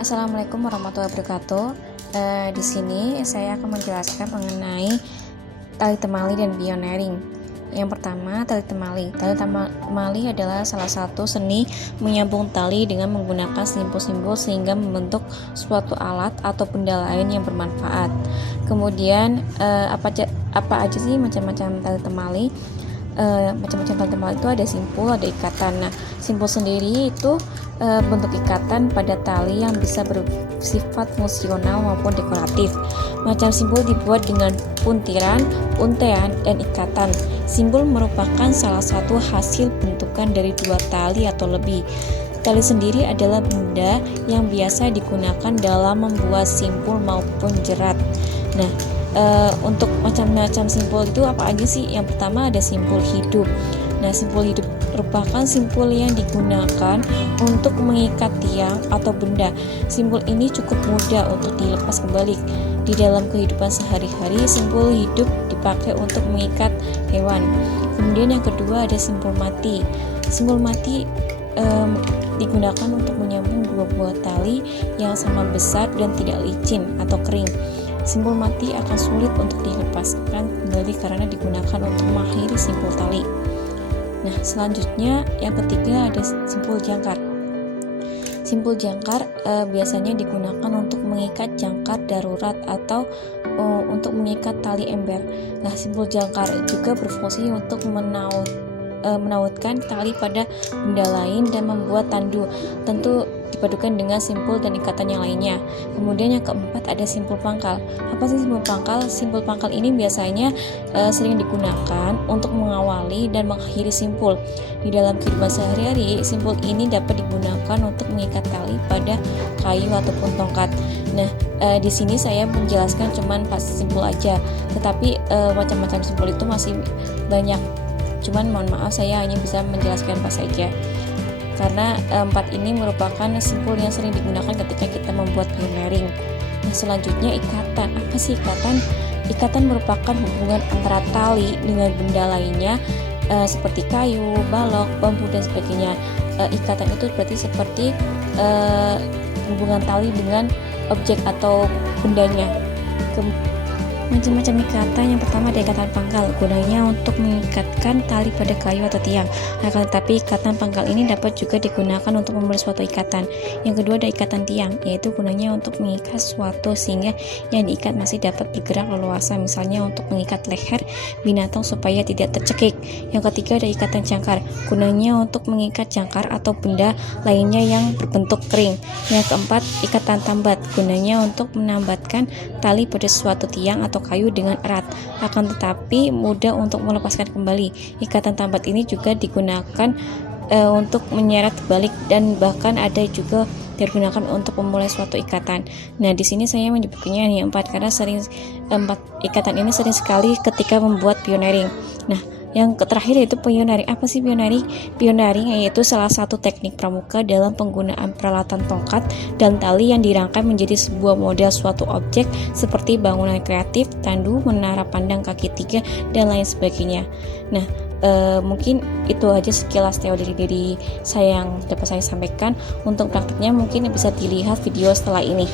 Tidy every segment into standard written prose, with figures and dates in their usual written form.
Assalamualaikum warahmatullahi wabarakatuh. Di sini saya akan menjelaskan mengenai tali temali dan pioneering. Yang pertama, tali temali. Tali temali adalah salah satu seni menyambung tali dengan menggunakan simpul-simpul sehingga membentuk suatu alat atau benda lain yang bermanfaat. Kemudian apa aja sih macam-macam tali temali? Macam-macam tali temali itu ada simpul, ada ikatan. Nah, simpul sendiri itu bentuk ikatan pada tali yang bisa bersifat fungsional maupun dekoratif. Macam simpul dibuat dengan puntiran, untean, dan ikatan. Simpul merupakan salah satu hasil bentukan dari dua tali atau lebih. Tali sendiri adalah benda yang biasa digunakan dalam membuat simpul maupun jerat. Nah, untuk macam-macam simpul itu apa aja sih? Yang pertama ada simpul hidup. Nah, simpul hidup merupakan simpul yang digunakan untuk mengikat tiang atau benda. Simpul ini cukup mudah untuk dilepas kembali. Di dalam kehidupan sehari-hari, simpul hidup dipakai untuk mengikat hewan. Kemudian yang kedua ada simpul mati. Simpul mati digunakan untuk menyambung dua buah tali yang sama besar dan tidak licin atau kering. Simpul mati akan sulit untuk dilepaskan kembali karena digunakan untuk mengakhiri simpul tali. Nah, selanjutnya yang ketiga ada simpul jangkar. Simpul jangkar biasanya digunakan untuk mengikat jangkar darurat atau untuk mengikat tali ember. Nah, simpul jangkar juga berfungsi untuk menautkan tali pada benda lain dan membuat tandu. Tentu dipadukan dengan simpul dan ikatan yang lainnya. Kemudian yang keempat ada simpul pangkal. Apa sih simpul pangkal? Simpul pangkal ini biasanya sering digunakan untuk mengawali dan mengakhiri simpul. Di dalam kehidupan sehari-hari, simpul ini dapat digunakan untuk mengikat tali pada kayu ataupun tongkat. Nah, di sini saya menjelaskan cuman pas simpul aja. Tetapi macam-macam simpul itu masih banyak. Cuman mohon maaf saya hanya bisa menjelaskan pas saja. Karena empat ini merupakan simpul yang sering digunakan ketika kita membuat pioneering. Nah, selanjutnya ikatan. Apa sih ikatan? Ikatan merupakan hubungan antara tali dengan benda lainnya seperti kayu, balok, bambu dan sebagainya. Ikatan itu berarti seperti hubungan tali dengan objek atau bendanya. Macam-macam ikatan. Yang pertama ada ikatan pangkal, gunanya untuk mengikatkan tali pada kayu atau tiang. Nah, tetapi ikatan pangkal ini dapat juga digunakan untuk memulai suatu ikatan. Yang kedua ada ikatan tiang, yaitu gunanya untuk mengikat suatu sehingga yang diikat masih dapat bergerak leluasa, misalnya untuk mengikat leher binatang supaya tidak tercekik. Yang ketiga ada ikatan jangkar, gunanya untuk mengikat jangkar atau benda lainnya yang berbentuk kering. Yang keempat ikatan tambat, gunanya untuk menambatkan tali pada suatu tiang atau kayu dengan erat, akan tetapi mudah untuk melepaskan kembali. Ikatan tambat ini juga digunakan untuk menyeret balik dan bahkan ada juga digunakan untuk memulai suatu ikatan. Nah, di sini saya menyebutnya yang 4 karena empat ikatan ini sering sekali ketika membuat pioneering. Nah, yang terakhir yaitu pioneering. Apa sih pioneering? Pioneering yaitu salah satu teknik pramuka dalam penggunaan peralatan tongkat dan tali yang dirangkai menjadi sebuah model suatu objek seperti bangunan kreatif, tandu, menara pandang kaki tiga, dan lain sebagainya. Nah, mungkin itu aja sekilas teori dari saya yang dapat saya sampaikan. Untuk praktiknya mungkin bisa dilihat video setelah ini.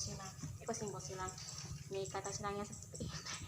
silang. Silang. Nih kata silangnya seperti ini.